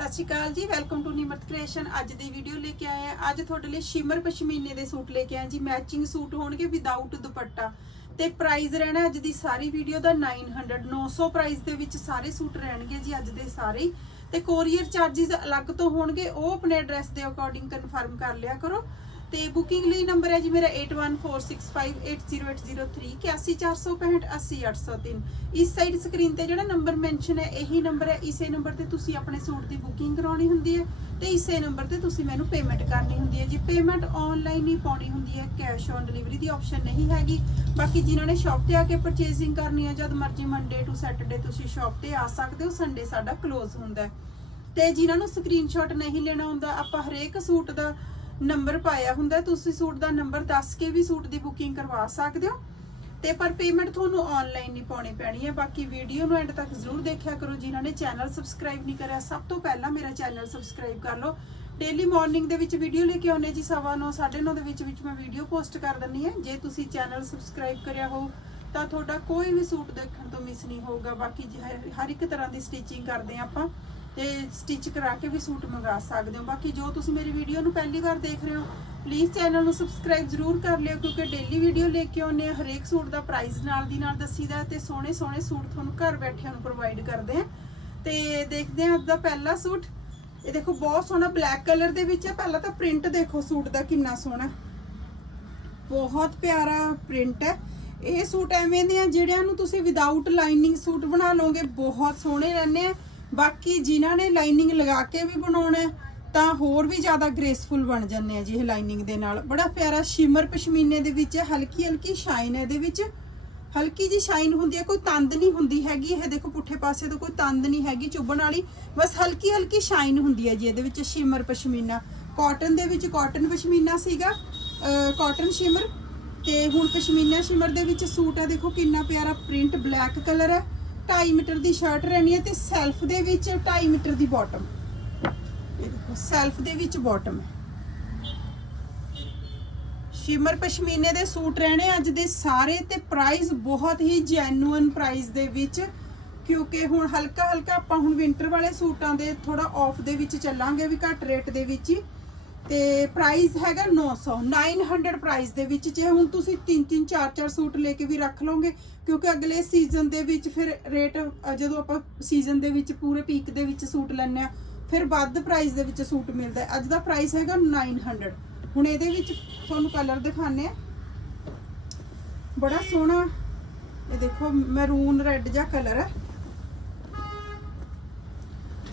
ਸਤਿ ਸ਼੍ਰੀ ਅਕਾਲ ਜੀ welcome to Nimrat creation ਅੱਜ ਦੀ ਵੀਡੀਓ ਲੈ ਕੇ ਆਏ ਆ ਅੱਜ ਤੁਹਾਡੇ ਲਈ ਸ਼ਿਮਰ ਪਸ਼ਮੀਨੇ ਦੇ ਸੂਟ ਲੈ ਕੇ ਆਏ ਜੀ। ਮੈਚਿੰਗ ਸੂਟ ਹੋਣਗੇ ਵਿਦਆਊਟ ਦੁਪੱਟਾ। ਤੇ ਪ੍ਰਾਈਸ ਰਹਿਣਾ ਅੱਜ ਦੀ ਸਾਰੀ ਵੀਡੀਓ ਦਾ 900 900 ਪ੍ਰਾਈਸ ਦੇ ਵਿੱਚ ਸਾਰੇ ਸੂਟ ਰਹਿਣਗੇ ਜੀ ਅੱਜ ਦੇ ਸਾਰੇ। ਤੇ ਕੋਰੀਅਰ ਚਾਰजेस ਅਲੱਗ ਤੋਂ ਹੋਣਗੇ। ਉਹ ਆਪਣੇ ਐਡਰੈਸ ਦੇ ਅਕੋਰਡਿੰਗ ਕਨਫਰਮ ਕਰ ਲਿਆ ਕਰੋ। ਤੇ ਬੁਕਿੰਗ ਲਈ ਨੰਬਰ ਹੈ ਜੀ ਮੇਰਾ 8146580803 8146580803 ਇਸ ਸਾਈਡ ਸਕਰੀਨ ਤੇ ਜਿਹੜਾ ਨੰਬਰ ਮੈਂਸ਼ਨ ਹੈ, ਇਹੀ ਨੰਬਰ ਹੈ। ਇਸੇ ਨੰਬਰ ਤੇ ਤੁਸੀਂ ਆਪਣੇ ਸੂਟ ਦੀ ਬੁਕਿੰਗ ਕਰਾਉਣੀ ਹੁੰਦੀ ਹੈ ਤੇ ਇਸੇ ਨੰਬਰ ਤੇ ਤੁਸੀਂ ਮੈਨੂੰ ਪੇਮੈਂਟ ਕਰਨੀ ਹੁੰਦੀ ਹੈ। ਜੀ ਪੇਮੈਂਟ ਆਨਲਾਈਨ ਹੀ ਪਾਉਣੀ ਹੁੰਦੀ ਹੈ ਕੈਸ਼ ਔਨ ਡਿਲੀਵਰੀ ਦੀ ਆਪਸ਼ਨ ਨਹੀਂ ਹੈਗੀ। ਬਾਕੀ ਜਿਨ੍ਹਾਂ ਨੇ ਸ਼ਾਪ ਤੇ ਆ ਕੇ ਪਰਚੇਸਿੰਗ ਕਰਨੀ ਹੈ, ਜਦ ਮਰਜ਼ੀ ਮੰਡੇ ਟੂ ਸੈਟਰਡੇ ਤੁਸੀਂ ਸ਼ਾਪ ਤੇ ਆ ਸਕਦੇ ਹੋ ਸੰਡੇ ਸਾਡਾ ਕਲੋਜ਼ ਹੁੰਦਾ ਹੈ। ਤੇ ਜਿਨ੍ਹਾਂ ਨੂੰ ਸਕਰੀਨਸ਼ਾਟ ਨਹੀਂ ਲੈਣਾ ਹੁੰਦਾ, ਆਪਾਂ ਹਰੇਕ ਸੂਟ ਦਾ ਨੰਬਰ ਪਾਇਆ ਹੁੰਦਾ ਤੁਸੀਂ ਸੂਟ ਦਾ ਨੰਬਰ ਦੱਸ ਕੇ ਵੀ ਸੂਟ ਦੀ ਬੁਕਿੰਗ ਕਰਵਾ ਸਕਦੇ ਹੋ। ਤੇ ਪਰ ਪੇਮੈਂਟ ਤੁਹਾਨੂੰ ਆਨਲਾਈਨ ਨਹੀਂ ਪਾਉਣੀ ਪੈਣੀ ਹੈ ਬਾਕੀ ਵੀਡੀਓ ਨੂੰ ਐਂਡ ਤੱਕ ਜ਼ਰੂਰ ਦੇਖਿਆ ਕਰੋ ਜਿਨ੍ਹਾਂ ਨੇ ਚੈਨਲ ਸਬਸਕ੍ਰਾਈਬ ਨਹੀਂ ਕਰਿਆ ਸਭ ਤੋਂ ਪਹਿਲਾਂ ਮੇਰਾ ਚੈਨਲ ਸਬਸਕ੍ਰਾਈਬ ਕਰ ਲਓ। ਡੇਲੀ ਮਾਰਨਿੰਗ ਦੇ ਵਿੱਚ ਵੀਡੀਓ ਲੈ ਕੇ ਆਉਨੇ ਜੀ ਸਵਾ ਨੌ, ਸਾਢੇ ਨੌ ਦੇ ਵਿੱਚ ਵਿੱਚ ਮੈਂ ਵੀਡੀਓ ਪੋਸਟ ਕਰ ਦਿੰਨੀ ਹੈ। ਜੇ ਤੁਸੀਂ ਚੈਨਲ ਸਬਸਕ੍ਰਾਈਬ ਕਰਿਆ ਹੋ ਤਾਂ ਤੁਹਾਡਾ ਕੋਈ ਵੀ ਸੂਟ ਦੇਖਣ ਤੋਂ ਮਿਸ ਨਹੀਂ ਹੋਊਗਾ। ਬਾਕੀ ਜੀ ਹਰ- ਹਰ ਇੱਕ ਤਰ੍ਹਾਂ ਦੀ ਸਟਿਚਿੰਗ ਕਰਦੇ ਹਾਂ ਆਪਾਂ। ਤੇ ਸਟਿਚ ਕਰਾ ਕੇ ਵੀ ਸੂਟ ਮੰਗਾ ਸਕਦੇ ਹੋ। ਬਾਕੀ ਜੋ ਤੁਸੀਂ ਮੇਰੀ ਵੀਡੀਓ ਨੂੰ ਪਹਿਲੀ ਵਾਰ ਦੇਖ ਰਹੇ ਹੋ ਪਲੀਜ਼ ਚੈਨਲ ਨੂੰ ਸਬਸਕ੍ਰਾਈਬ ਜ਼ਰੂਰ ਕਰ ਲਿਓ, ਕਿਉਂਕਿ ਡੇਲੀ ਵੀਡੀਓ ਲੈ ਕੇ ਆਉਂਦੇ ਆ ਹਰੇਕ ਸੂਟ ਦਾ ਪ੍ਰਾਈਸ ਨਾਲ ਦੀ ਨਾਲ ਦੱਸੀਦਾ ਹੈ ਤੇ ਸੋਹਣੇ ਸੋਹਣੇ ਸੂਟ ਤੁਹਾਨੂੰ ਘਰ ਬੈਠਿਆਂ ਨੂੰ ਪ੍ਰੋਵਾਈਡ ਕਰਦੇ ਆ ਤੇ ਦੇਖਦੇ ਹਾਂ ਅੱਜ ਦਾ ਪਹਿਲਾ ਸੂਟ। ਇਹ ਦੇਖੋ, ਬਹੁਤ ਸੋਹਣਾ ਬਲੈਕ ਕਲਰ ਦੇ ਵਿੱਚ ਹੈ। ਪਹਿਲਾਂ ਤਾਂ ਪ੍ਰਿੰਟ ਦੇਖੋ ਸੂਟ ਦਾ ਕਿੰਨਾ ਸੋਹਣਾ। ਬਹੁਤ ਪਿਆਰਾ ਪ੍ਰਿੰਟ ਹੈ। ਇਹ ਸੂਟ ਐਵੇਂ ਦੇ ਆ, ਜਿਹੜਿਆਂ ਨੂੰ ਤੁਸੀਂ ਵਿਦਆਊਟ ਲਾਈਨਿੰਗ ਸੂਟ ਬਣਾ ਲਓਗੇ, ਬਹੁਤ ਸੋਹਣੇ ਰਹਿੰਦੇ ਆ। ਬਾਕੀ ਜਿਨ੍ਹਾਂ ਨੇ ਲਾਈਨਿੰਗ ਲਗਾ ਕੇ ਵੀ ਬਣਾਉਣਾ ਤਾਂ ਹੋਰ ਵੀ ਜ਼ਿਆਦਾ ਗ੍ਰੇਸਫੁਲ ਬਣ ਜਾਂਦੇ ਆ ਜੀ ਇਹ ਲਾਈਨਿੰਗ ਦੇ ਨਾਲ। ਬੜਾ ਪਿਆਰਾ ਸ਼ਿਮਰ ਪਸ਼ਮੀਨੇ ਦੇ ਵਿੱਚ ਹੈ, ਹਲਕੀ ਹਲਕੀ ਸ਼ਾਈਨ ਹੈ ਇਹਦੇ ਵਿੱਚ। ਹਲਕੀ ਜੀ ਸ਼ਾਈਨ ਹੁੰਦੀ ਹੈ ਕੋਈ ਤੰਦ ਨਹੀਂ ਹੁੰਦੀ ਹੈਗੀ ਇਹ ਦੇਖੋ ਪੁੱਠੇ ਪਾਸੇ ਤੋਂ ਕੋਈ ਤੰਦ ਨਹੀਂ ਹੈਗੀ ਚੁੱਭਣ ਵਾਲੀ ਬਸ ਹਲਕੀ ਹਲਕੀ ਸ਼ਾਈਨ ਹੁੰਦੀ ਹੈ ਜੀ ਇਹਦੇ ਵਿੱਚ ਸ਼ਿਮਰ ਪਸ਼ਮੀਨਾ। ਕਾਟਨ ਦੇ ਵਿੱਚ ਕਾਟਨ ਪਸ਼ਮੀਨਾ ਸੀਗਾ ਕਾਟਨ ਸ਼ਿਮਰ ਤੇ ਹੁਣ ਪਸ਼ਮੀਨਾ ਸ਼ਿਮਰ ਦੇ ਵਿੱਚ ਸੂਟ ਹੈ ਦੇਖੋ ਕਿੰਨਾ ਪਿਆਰਾ ਪ੍ਰਿੰਟ ਬਲੈਕ ਕਲਰ ਹੈ। 2.5 ਮੀਟਰ ਦੀ ਸ਼ਰਟ ਰਹਿਣੀ ਹੈ ਤੇ ਸੈਲਫ ਦੇ ਵਿੱਚ 2.5 ਮੀਟਰ ਦੀ ਬਾਟਮ ਇਹ ਦੇਖੋ ਸੈਲਫ ਦੇ ਵਿੱਚ ਬਾਟਮ ਹੈ। ਸ਼ਿਮਰ ਪਸ਼ਮੀਨੇ ਦੇ ਸੂਟ ਰਹਿਣੇ ਅੱਜ ਦੇ ਸਾਰੇ ਤੇ ਪ੍ਰਾਈਸ ਬਹੁਤ ਹੀ ਜੈਨੂਇਨ ਪ੍ਰਾਈਸ ਦੇ ਵਿੱਚ, ਕਿਉਂਕਿ ਹੁਣ ਹਲਕਾ ਹਲਕਾ ਆਪਾਂ ਹੁਣ ਵਿੰਟਰ ਵਾਲੇ ਸੂਟਾਂ ਦੇ ਥੋੜਾ ਆਫ ਦੇ ਵਿੱਚ ਚੱਲਾਂਗੇ, ਵੀ ਘੱਟ ਰੇਟ ਦੇ ਵਿੱਚ ਹੀ। ਤੇ ਪ੍ਰਾਈਸ ਹੈਗਾ 900 900 ਪ੍ਰਾਈਸ ਦੇ ਵਿੱਚ, ਜੇ ਹੁਣ ਤੁਸੀਂ 3 3 4 4 ਸੂਟ ਲੈ ਕੇ ਵੀ ਰੱਖ ਲਓਗੇ, ਕਿਉਂਕਿ ਅਗਲੇ ਸੀਜ਼ਨ ਦੇ ਵਿੱਚ ਫਿਰ ਰੇਟ ਜਦੋਂ ਆਪਾਂ ਸੀਜ਼ਨ ਦੇ ਵਿੱਚ ਪੂਰੇ ਪੀਕ ਦੇ ਵਿੱਚ ਸੂਟ ਲੈਣੇ ਆ ਫਿਰ ਵੱਧ ਪ੍ਰਾਈਸ ਦੇ ਵਿੱਚ ਸੂਟ ਮਿਲਦਾ ਅੱਜ ਦਾ ਪ੍ਰਾਈਸ ਹੈਗਾ 900 ਹੁਣ ਇਹਦੇ ਵਿੱਚ ਤੁਹਾਨੂੰ ਕਲਰ ਦਿਖਾਣੇ ਆ ਬੜਾ ਸੋਹਣਾ, ਇਹ ਦੇਖੋ ਮੈਰੂਨ ਰੈੱਡ ਜਿਹਾ ਕਲਰ ਹੈ।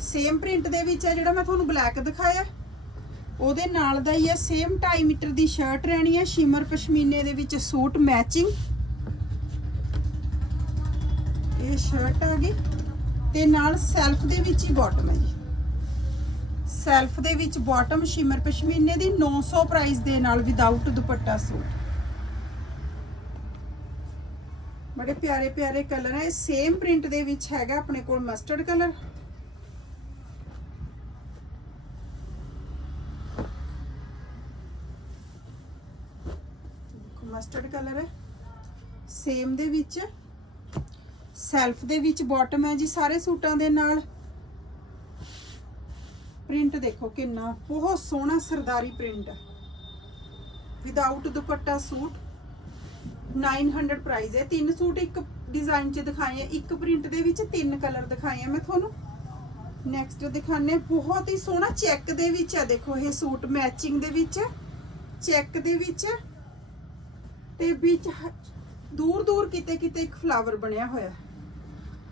ਸੇਮ ਪ੍ਰਿੰਟ ਦੇ ਵਿੱਚ ਹੈ ਜਿਹੜਾ ਮੈਂ ਤੁਹਾਨੂੰ ਬਲੈਕ ਦਿਖਾਇਆ। ਉਹਦੇ ਨਾਲ ਦਾ ਹੀ ਹੈ ਸੇਮ 2.5 ਮੀਟਰ ਦੀ ਸ਼ਰਟ ਰਹਿਣੀ ਹੈ ਸ਼ਿਮਰ ਪਸ਼ਮੀਨੇ ਦੇ ਵਿੱਚ ਸੂਟ ਮੈਚਿੰਗ ਇਹ ਸ਼ਰਟ ਆ ਗਈ। ਤੇ ਨਾਲ ਸੈਲਫ ਦੇ ਵਿੱਚ ਹੀ ਬਾਟਮ ਹੈ ਜੀ। ਸੈਲਫ ਦੇ ਵਿੱਚ ਬਾਟਮ ਸ਼ਿਮਰ ਪਸ਼ਮੀਨੇ ਦੀ 900 ਪ੍ਰਾਈਸ ਦੇ ਨਾਲ ਵਿਦਆਊਟ ਦੁਪੱਟਾ ਸੂਟ। ਬੜੇ ਪਿਆਰੇ ਪਿਆਰੇ ਕਲਰ ਹੈ ਸੇਮ ਪ੍ਰਿੰਟ ਦੇ ਵਿੱਚ ਹੈਗਾ ਆਪਣੇ ਕੋਲ ਮਸਟਰਡ ਕਲਰ ਮਸਟਰਡ ਕਲਰ ਹੈ। ਸੇਮ ਦੇ ਵਿੱਚ, ਸੈਲਫ ਦੇ ਵਿੱਚ ਬਾਟਮ ਹੈ ਜੀ ਸਾਰੇ ਸੂਟਾਂ ਦੇ ਨਾਲ। ਪ੍ਰਿੰਟ ਦੇਖੋ ਕਿੰਨਾ ਬਹੁਤ ਸੋਹਣਾ ਸਰਦਾਰੀ ਪ੍ਰਿੰਟ। ਹੈ ਵਿਦਆਊਟ ਦੁਪੱਟਾ ਸੂਟ 900 ਪ੍ਰਾਈਸ ਹੈ। ਤਿੰਨ ਸੂਟ ਇੱਕ ਡਿਜ਼ਾਈਨ 'ਚ ਦਿਖਾਏ ਆ। ਇੱਕ ਪ੍ਰਿੰਟ ਦੇ ਵਿੱਚ ਤਿੰਨ ਕਲਰ ਦਿਖਾਏ ਆ ਮੈਂ ਤੁਹਾਨੂੰ। ਨੈਕਸਟ ਦਿਖਾਣੇ ਬਹੁਤ ਹੀ ਸੋਹਣਾ ਚੈੱਕ ਦੇ ਵਿੱਚ ਹੈ। ਦੇਖੋ ਇਹ ਸੂਟ ਮੈਚਿੰਗ ਦੇ ਵਿੱਚ ਚੈੱਕ ਦੇ ਵਿੱਚ ਤੇ ਵਿੱਚ ਦੂਰ ਦੂਰ ਕਿਤੇ ਕਿਤੇ ਇੱਕ ਫਲਾਵਰ ਬਣਿਆ ਹੋਇਆ।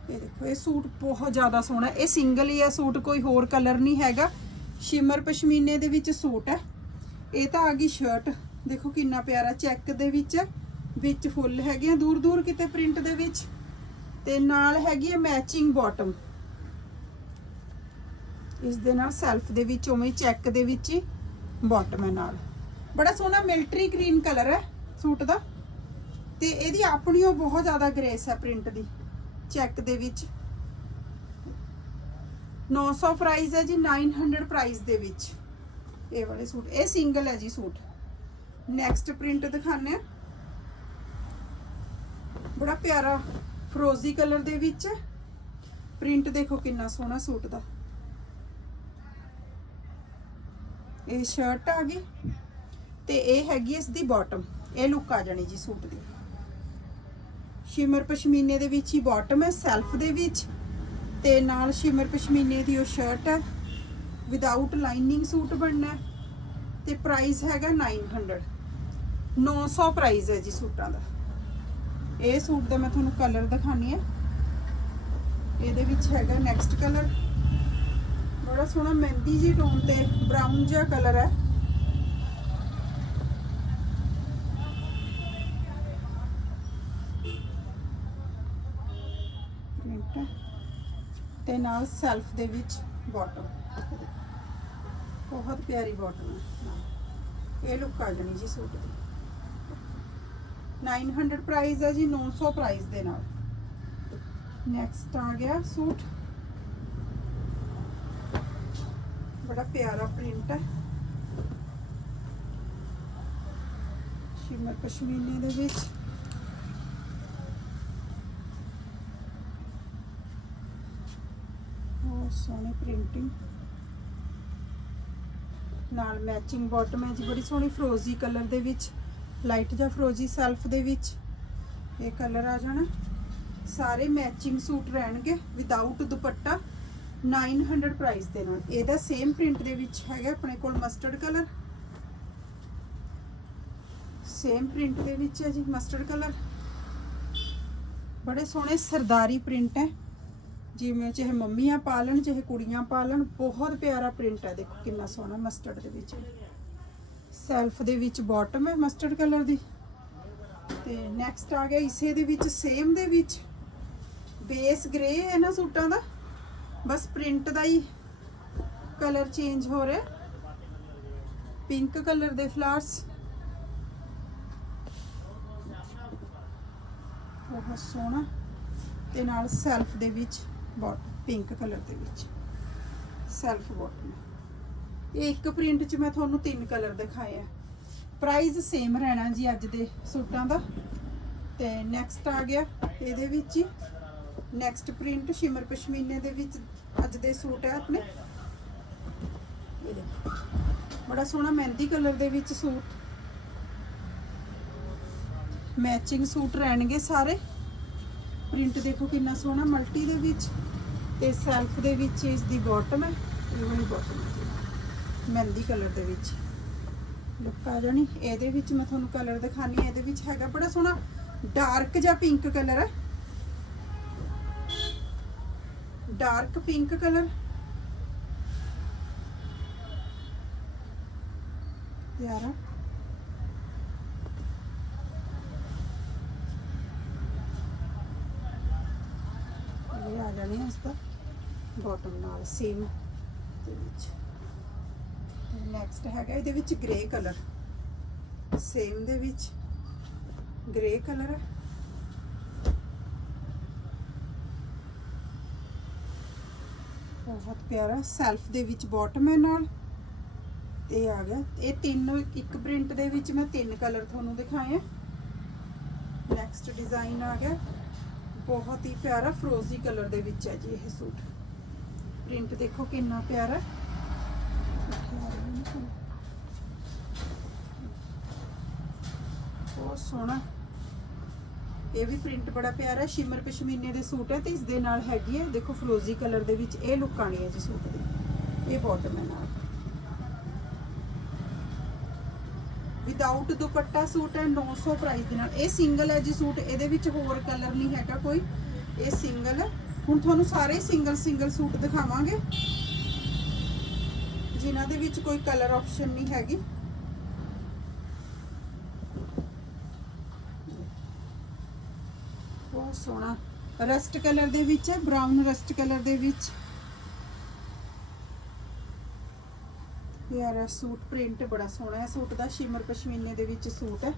ਇਹ ਦੇਖੋ, ਇਹ ਸੂਟ ਬਹੁਤ ਜ਼ਿਆਦਾ ਸੋਹਣਾ ਇਹ ਸਿੰਗਲ ਹੀ ਹੈ, ਸੂਟ ਕੋਈ ਹੋਰ ਕਲਰ ਨਹੀਂ ਹੈਗਾ। ਸ਼ਿਮਰ ਪਸ਼ਮੀਨੇ ਦੇ ਵਿੱਚ ਸੂਟ ਹੈ। ਇਹ ਤਾਂ ਆ ਗਈ ਸ਼ਰਟ ਦੇਖੋ ਕਿੰਨਾ ਪਿਆਰਾ ਚੈੱਕ ਦੇ ਵਿੱਚ ਹੈ। ਵਿੱਚ ਫੁੱਲ ਹੈਗੇ ਆ, ਦੂਰ ਦੂਰ ਕਿਤੇ ਪ੍ਰਿੰਟ ਦੇ ਵਿੱਚ। ਤੇ ਨਾਲ ਹੈਗੀ ਹੈ ਮੈਚਿੰਗ ਬਾਟਮ ਇਸ ਦੇ ਨਾਲ ਸੈਲਫ ਦੇ ਵਿੱਚ ਉਵੇਂ ਚੈੱਕ ਦੇ ਵਿੱਚ ਹੀ ਬਾਟਮ ਹੈ ਨਾਲ। ਬੜਾ ਸੋਹਣਾ ਮਿਲਟਰੀ ਗ੍ਰੀਨ ਕਲਰ ਹੈ। ਸੂਟ ਦਾ। ਤੇ ਇਹਦੀ ਆਪਣੀ ਉਹ ਬਹੁਤ ਜ਼ਿਆਦਾ ਗ੍ਰੇਸ ਹੈ ਪ੍ਰਿੰਟ ਦੀ ਚੈੱਕ ਦੇ ਵਿੱਚ। 900 ਪ੍ਰਾਈਸ ਹੈ ਜੀ 900 ਪ੍ਰਾਈਸ ਦੇ ਵਿੱਚ। ਇਹ ਵਾਲੇ ਸੂਟ, ਇਹ ਸਿੰਗਲ ਹੈ ਜੀ ਸੂਟ। ਨੈਕਸਟ ਪ੍ਰਿੰਟ ਦਿਖਾਣੇ ਆ ਬੜਾ ਪਿਆਰਾ ਫਰੋਜ਼ੀ ਕਲਰ ਦੇ ਵਿੱਚ। ਪ੍ਰਿੰਟ ਦੇਖੋ ਕਿੰਨਾ ਸੋਹਣਾ ਸੂਟ ਦਾ। ਇਹ ਸ਼ਰਟ ਆ ਗਈ। ਤੇ ਇਹ ਹੈਗੀ ਇਸ ਦੀ ਬਾਟਮ ਇਹ ਲੁੱਕ ਆ ਜਾਣੀ ਜੀ ਸੂਟ ਦੀ। ਸ਼ਿਮਰ ਪਸ਼ਮੀਨੇ ਦੇ ਵਿੱਚ ਹੀ ਬਾਟਮ ਹੈ ਸੈਲਫ ਦੇ ਵਿੱਚ। ਤੇ ਨਾਲ ਸ਼ਿਮਰ ਪਸ਼ਮੀਨੇ ਦੀ ਉਹ ਸ਼ਰਟ ਹੈ। ਵਿਦਆਊਟ ਲਾਈਨਿੰਗ ਸੂਟ ਬਣਨਾ ਹੈ। ਤੇ ਪ੍ਰਾਈਸ ਹੈਗਾ 900 900 ਪ੍ਰਾਈਸ ਹੈ ਜੀ ਸੂਟਾਂ ਦਾ। ਇਹ ਸੂਟ ਦਾ ਮੈਂ ਤੁਹਾਨੂੰ ਕਲਰ ਦਿਖਾਣੀ ਹੈ। ਇਹਦੇ ਵਿੱਚ ਹੈਗਾ ਨੈਕਸਟ ਕਲਰ ਬੜਾ ਸੋਹਣਾ ਮਹਿੰਦੀ ਜੀ ਟੋਨ ਤੇ ਬ੍ਰਾਊਨ ਜਿਹਾ ਕਲਰ ਹੈ ਪ੍ਰਿੰਟ ਹੈ ਤੇ ਨਾਲ ਸੈਲਫ ਦੇ ਵਿੱਚ ਬਾਟਮ ਬਹੁਤ ਪਿਆਰੀ ਬਾਟਮ ਹੈ। ਇਹ ਲੁੱਕ ਆ ਜਾਣੀ ਜੀ ਸੂਟ ਦੀ। 900 ਪ੍ਰਾਈਸ ਹੈ ਜੀ 900 ਪ੍ਰਾਈਸ ਦੇ ਨਾਲ। ਨੈਕਸਟ ਆ ਗਿਆ ਸੂਟ। ਬੜਾ ਪਿਆਰਾ ਪ੍ਰਿੰਟ ਹੈ। ਸ਼ਿਮਰ ਪਸ਼ਮੀਨੇ ਦੇ ਵਿੱਚ। ਬਹੁਤ ਸੋਹਣੀ ਪ੍ਰਿੰਟਿੰਗ ਨਾਲ ਮੈਚਿੰਗ ਬਾਟਮ ਹੈ ਜੀ, ਬੜੀ ਸੋਹਣੀ ਫਰੋਜ਼ੀ ਕਲਰ ਦੇ ਵਿੱਚ ਲਾਈਟ ਜਾਂ ਫਰੋਜ਼ੀ ਸੈਲਫ ਦੇ ਵਿੱਚ ਇਹ ਕਲਰ ਆ ਜਾਣਾ। ਸਾਰੇ ਮੈਚਿੰਗ ਸੂਟ ਰਹਿਣਗੇ ਵਿਦਆਊਟ ਦੁਪੱਟਾ 900 ਪ੍ਰਾਈਸ ਦੇ ਨਾਲ। ਇਹਦਾ ਸੇਮ ਪ੍ਰਿੰਟ ਦੇ ਵਿੱਚ ਹੈਗਾ ਆਪਣੇ ਕੋਲ ਮਸਟਰਡ ਕਲਰ ਸੇਮ ਪ੍ਰਿੰਟ ਦੇ ਵਿੱਚ ਹੈ ਜੀ ਮਸਟਰਡ ਕਲਰ ਬੜੇ ਸੋਹਣੇ ਸਰਦਾਰੀ ਪ੍ਰਿੰਟ ਹੈ। ਜਿਵੇਂ ਚਾਹੇ ਮੰਮੀਆਂ ਪਾ ਲੈਣ ਚਾਹੇ ਕੁੜੀਆਂ ਪਾ ਲੈਣ ਬਹੁਤ ਪਿਆਰਾ ਪ੍ਰਿੰਟ ਹੈ, ਦੇਖੋ ਕਿੰਨਾ ਸੋਹਣਾ ਮਸਟਰਡ ਦੇ ਵਿੱਚ। ਸੈਲਫ ਦੇ ਵਿੱਚ ਬਾਟਮ ਹੈ ਮਸਟਰਡ ਕਲਰ ਦੀ। ਤੇ ਨੈਕਸਟ ਆ ਗਿਆ ਇਸੇ ਦੇ ਵਿੱਚ ਸੇਮ ਦੇ ਵਿੱਚ। ਬੇਸ ਗ੍ਰੇ ਹੈ ਨਾ ਸੂਟਾਂ ਦਾ। ਬਸ ਪ੍ਰਿੰਟ ਦਾ ਹੀ ਕਲਰ ਚੇਂਜ ਹੋ ਰਿਹਾ। ਪਿੰਕ ਕਲਰ ਦੇ ਫਲਾਰਸ ਬਹੁਤ ਸੋਹਣਾ। ਤੇ ਨਾਲ ਸੈਲਫ ਦੇ ਵਿੱਚ ਬਾਟਮ ਪਿੰਕ ਕਲਰ ਦੇ ਵਿੱਚ। ਸੈਲਫ ਬਾਟਮ ਇਹ ਇੱਕ ਪ੍ਰਿੰਟ 'ਚ ਮੈਂ ਤੁਹਾਨੂੰ ਤਿੰਨ ਕਲਰ ਦਿਖਾਏ ਆ। ਪ੍ਰਾਈਸ ਸੇਮ ਰਹਿਣਾ ਜੀ ਅੱਜ ਦੇ ਸੂਟਾਂ ਦਾ। ਤੇ ਨੈਕਸਟ ਆ ਗਿਆ ਇਹਦੇ ਵਿੱਚ ਹੀ। ਨੈਕਸਟ ਪ੍ਰਿੰਟ ਸ਼ਿਮਰ ਪਸ਼ਮੀਨੇ ਦੇ ਵਿੱਚ ਅੱਜ ਦੇ ਸੂਟ ਹੈ ਆਪਣੇ। ਇਹ ਬੜਾ ਸੋਹਣਾ ਮਹਿੰਦੀ ਕਲਰ ਦੇ ਵਿੱਚ ਸੂਟ। ਮੈਚਿੰਗ ਸੂਟ ਰਹਿਣਗੇ ਸਾਰੇ। ਪ੍ਰਿੰਟ ਦੇਖੋ ਕਿੰਨਾ ਸੋਹਣਾ ਮਲਟੀ ਦੇ ਵਿੱਚ ਤੇ ਸੈਲਫ ਦੇ ਵਿੱਚ ਇਸ ਦੀ ਬਾਟਮ ਹੈ, ਇਹ ਵਾਲੀ ਬਾਟਮ ਹੈ। ਮਹਿੰਦੀ ਕਲਰ ਦੇ ਵਿੱਚ। ਲੁੱਕ ਆ ਜਾਣੀ, ਇਹਦੇ ਵਿੱਚ ਮੈਂ ਤੁਹਾਨੂੰ ਕਲਰ ਦਿਖਾਣੀ ਹੈ, ਇਹਦੇ ਵਿੱਚ ਹੈਗਾ ਬੜਾ ਸੋਹਣਾ ਡਾਰਕ ਜਾਂ ਪਿੰਕ ਕਲਰ ਹੈ। ਡਾਰਕ ਪਿੰਕ ਕਲਰ ਪਿਆਰਾ ਇਹ ਹੈ ਇਸ ਦਾ? ਬਾਟਮ ਨਾਲ ਸੇਮ ਦੇ ਵਿੱਚ। ਨੈਕਸਟ ਹੈਗਾ ਇਹਦੇ ਵਿੱਚ ਗ੍ਰੇ ਕਲਰ ਸੇਮ ਦੇ ਵਿੱਚ ਗ੍ਰੇ ਕਲਰ ਹੈ ਬਹੁਤ ਪਿਆਰਾ। ਸੈਲਫ ਦੇ ਵਿੱਚ ਬਾਟਮ ਹੈ ਨਾਲ। ਤੇ ਆ ਗਿਆ। ਇਹ ਤਿੰਨ, ਇੱਕ ਪ੍ਰਿੰਟ ਦੇ ਵਿੱਚ ਮੈਂ ਤਿੰਨ ਕਲਰ ਤੁਹਾਨੂੰ ਦਿਖਾਏ ਆ। ਨੈਕਸਟ ਡਿਜ਼ਾਈਨ ਆ ਗਿਆ। ਬਹੁਤ ਹੀ ਪਿਆਰਾ ਫਰੋਜ਼ੀ ਕਲਰ ਦੇ ਵਿੱਚ ਹੈ ਜੀ ਇਹ ਸੂਟ। ਪ੍ਰਿੰਟ ਦੇਖੋ ਕਿੰਨਾ ਪਿਆਰਾ। ਬਹੁਤ ਸੋਹਣਾ। ਇਹ ਵੀ ਪ੍ਰਿੰਟ ਬੜਾ ਪਿਆਰਾ ਸ਼ਿਮਰ ਪਸ਼ਮੀਨੇ ਦੇ ਸੂਟ ਹੈ ਤੇ ਇਸ ਦੇ ਨਾਲ ਹੈਗੀ ਹੈ, ਦੇਖੋ ਫਰੋਜ਼ੀ ਕਲਰ ਦੇ ਵਿੱਚ ਇਹ ਲੁੱਕ ਆਣੀ ਹੈ ਜੀ ਸੂਟ ਦੀ। ਇਹ ਬਾਟਮ ਹੈ ਨਾਲ। ਵਿਦਆਊਟ ਦੁਪੱਟਾ ਸੂਟ ਹੈ 900 ਪ੍ਰਾਈਸ ਦੇ ਨਾਲ। ਇਹ ਸਿੰਗਲ ਹੈ ਜੀ ਸੂਟ, ਇਹਦੇ ਵਿੱਚ ਹੋਰ ਕਲਰ ਨਹੀਂ ਹੈਗਾ ਕੋਈ। ਇਹ ਸਿੰਗਲ ਹੁਣ ਤੁਹਾਨੂੰ ਸਾਰੇ ਸਿੰਗਲ ਸਿੰਗਲ ਸੂਟ ਦਿਖਾਵਾਂਗੇ। ਜਿਨ੍ਹਾਂ ਦੇ ਵਿੱਚ ਕੋਈ ਕਲਰ ਆਪਸ਼ਨ ਨਹੀਂ ਹੈਗੀ। ਬਹੁਤ ਸੋਹਣਾ। ਰਸਟ ਕਲਰ ਦੇ ਵਿੱਚ ਹੈ ਬ੍ਰਾਊਨ ਰਸਟ ਕਲਰ ਦੇ ਵਿੱਚ। ਯਾਰ ਸੂਟ ਪ੍ਰਿੰਟ ਬੜਾ ਸੋਹਣਾ ਹੈ। ਸੂਟ ਦਾ ਸ਼ਿਮਰ ਪਸ਼ਮੀਨੇ ਦੇ ਵਿੱਚ ਸੂਟ ਹੈ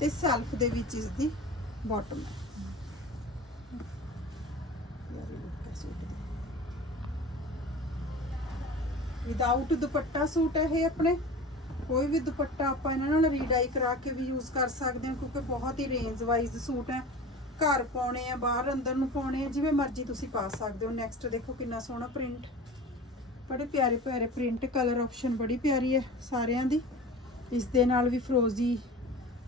ਤੇ ਸੈਲਫ ਦੇ ਵਿੱਚ ਇਸ ਦੀ ਬਾਟਮ ਹੈ ਵਿਦਆਊਟ ਦੁਪੱਟਾ ਸੂਟ ਹੈ ਇਹ ਆਪਣੇ। ਕੋਈ ਵੀ ਦੁਪੱਟਾ ਆਪਾਂ ਇਹਨਾਂ ਨਾਲ ਰੀਡਾਈ ਕਰਾ ਕੇ ਵੀ ਯੂਜ਼ ਕਰ ਸਕਦੇ ਹਾਂ, ਕਿਉਂਕਿ ਬਹੁਤ ਹੀ ਰੇਂਜ ਵਾਈਜ਼ ਸੂਟ ਹੈ। ਘਰ ਪਾਉਣੇ ਆ, ਬਾਹਰ ਅੰਦਰ ਨੂੰ ਪਾਉਣੇ ਆ, ਜਿਵੇਂ ਮਰਜ਼ੀ ਤੁਸੀਂ ਪਾ ਸਕਦੇ ਹੋ। ਨੈਕਸਟ ਦੇਖੋ ਕਿੰਨਾ ਸੋਹਣਾ ਪ੍ਰਿੰਟ ਬੜੇ ਪਿਆਰੇ ਪਿਆਰੇ ਪ੍ਰਿੰਟ ਕਲਰ ਆਪਸ਼ਨ ਬੜੀ ਪਿਆਰੀ ਹੈ ਸਾਰਿਆਂ ਦੀ। ਇਸ ਦੇ ਨਾਲ ਵੀ ਫਰੋਜ਼ੀ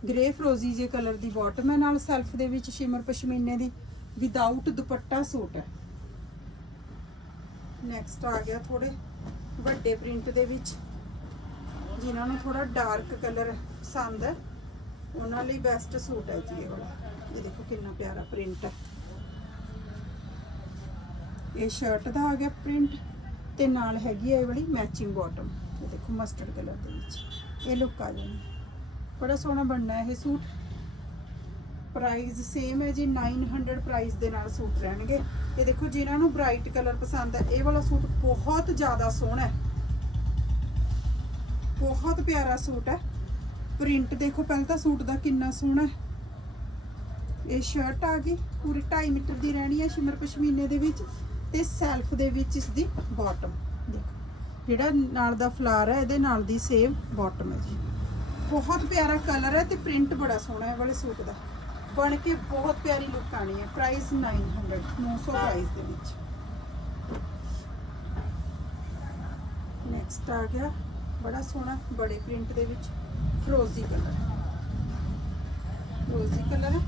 ਗ੍ਰੇ ਫਰੋਜ਼ੀ ਜੇ ਕਲਰ ਦੀ ਬਾਟਮ ਹੈ, ਨਾਲ ਸੈਲਫ ਦੇ ਵਿੱਚ ਸ਼ਿਮਰ ਪਸ਼ਮੀਨੇ ਦੀ ਵਿਦਆਊਟ ਦੁਪੱਟਾ ਸੂਟ ਹੈ। ਨੈਕਸਟ ਆ ਗਿਆ ਥੋੜੇ ਵੱਡੇ ਪ੍ਰਿੰਟ ਦੇ ਵਿੱਚ, ਜਿਨ੍ਹਾਂ ਨੂੰ ਥੋੜਾ ਡਾਰਕ ਕਲਰ ਪਸੰਦ ਹੈ। ਉਹਨਾਂ ਲਈ ਬੈਸਟ ਸੂਟ ਹੈ ਜੀ ਇਹ ਵਾਲਾ। ਇਹ ਦੇਖੋ ਕਿੰਨਾ ਪਿਆਰਾ ਪ੍ਰਿੰਟ ਹੈ। ਇਹ ਸ਼ਰਟ ਦਾ ਆ ਗਿਆ ਪ੍ਰਿੰਟ ਤੇ ਨਾਲ ਹੈਗੀ ਹੈ ਇਹ ਵਾਲੀ ਮੈਚਿੰਗ ਬਾਟਮ ਇਹ ਦੇਖੋ ਮਸਟਰਡ ਕਲਰ ਦੇ ਵਿੱਚ। ਇਹ ਲੁੱਕ ਆ ਜਾਣੀ। ਬੜਾ ਸੋਹਣਾ ਬਣਨਾ ਇਹ ਸੂਟ। ਪ੍ਰਾਈਸ ਸੇਮ ਹੈ ਜੀ 900 ਪ੍ਰਾਈਸ ਦੇ ਨਾਲ ਸੂਟ ਰਹਿਣਗੇ। ਇਹ ਦੇਖੋ ਜਿਨ੍ਹਾਂ ਨੂੰ ਬ੍ਰਾਈਟ ਕਲਰ ਪਸੰਦ ਹੈ ਇਹ ਵਾਲਾ ਸੂਟ ਬਹੁਤ ਜ਼ਿਆਦਾ ਸੋਹਣਾ ਹੈ। ਬਹੁਤ ਪਿਆਰਾ ਸੂਟ ਹੈ। ਪ੍ਰਿੰਟ ਦੇਖੋ, ਪਹਿਲਾਂ ਤਾਂ ਸੂਟ ਦਾ ਕਿੰਨਾ ਸੋਹਣਾ ਹੈ। ਇਹ ਸ਼ਰਟ ਆ ਗਈ, ਪੂਰੀ 2.5 ਮੀਟਰ ਦੀ ਰਹਿਣੀ ਹੈ ਸ਼ਿਮਰ ਪਸ਼ਮੀਨੇ ਦੇ ਵਿੱਚ। ਤੇ ਸੈਲਫ ਦੇ ਵਿੱਚ ਇਸ ਦੀ ਬਾਟਮ ਦੇਖੋ, ਜਿਹੜਾ ਨਾਲ ਦਾ ਫਲਾਰ ਹੈ, ਇਹਦੇ ਨਾਲ ਦੀ ਸੇਮ ਬਾਟਮ ਹੈ ਜੀ। ਬਹੁਤ ਪਿਆਰਾ ਕਲਰ ਹੈ ਤੇ ਪ੍ਰਿੰਟ ਬੜਾ ਸੋਹਣਾ ਹੈ ਵਾਲੇ ਸੂਟ ਦਾ। ਬਣ ਕੇ ਬਹੁਤ ਪਿਆਰੀ ਲੁੱਕ ਆਣੀ ਹੈ। ਪ੍ਰਾਈਸ 900 900 ਪ੍ਰਾਈਸ ਦੇ ਵਿੱਚ। ਨੈਕਸਟ ਆ ਗਿਆ। ਬੜਾ ਸੋਹਣਾ, ਬੜੇ ਪ੍ਰਿੰਟ ਦੇ ਵਿੱਚ। ਫਰੋਜ਼ੀ ਕਲਰ ਫਰੋਜ਼ੀ ਕਲਰ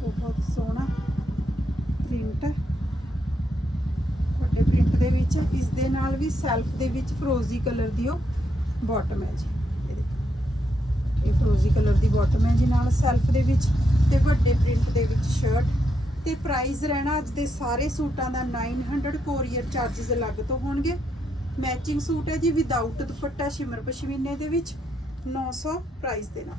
ਬਹੁਤ ਸੋਹਣਾ ਪ੍ਰਿੰਟ ਹੈ ਵੱਡੇ ਪ੍ਰਿੰਟ ਦੇ ਵਿੱਚ, ਇਸ ਦੇ ਨਾਲ ਵੀ ਸੈਲਫ ਦੇ ਵਿੱਚ ਫਰੋਜ਼ੀ ਕਲਰ ਦੀ ਉਹ ਬਾਟਮ ਹੈ ਜੀ। ਇਹ ਫਰੋਜ਼ੀ ਕਲਰ ਦੀ ਬਾਟਮ ਹੈ ਜੀ ਨਾਲ ਸੈਲਫ ਦੇ ਵਿੱਚ ਤੇ ਵੱਡੇ ਪ੍ਰਿੰਟ ਦੇ ਵਿੱਚ ਸ਼ਰਟ ਤੇ ਪ੍ਰਾਈਸ ਰਹਿਣਾ ਅੱਜ ਦੇ ਸਾਰੇ ਸੂਟਾਂ ਦਾ 900 ਕੋਰੀਅਰ ਚਾਰजेस ਅਲੱਗ ਤੋਂ ਹੋਣਗੇ। ਮੈਚਿੰਗ ਸੂਟ ਹੈ ਜੀ ਵਿਦਆਊਟ ਦੁਪੱਟਾ ਸ਼ਿਮਰ ਪਸ਼ਮੀਨੇ ਦੇ ਵਿੱਚ 900 ਪ੍ਰਾਈਸ ਦੇ ਨਾਲ।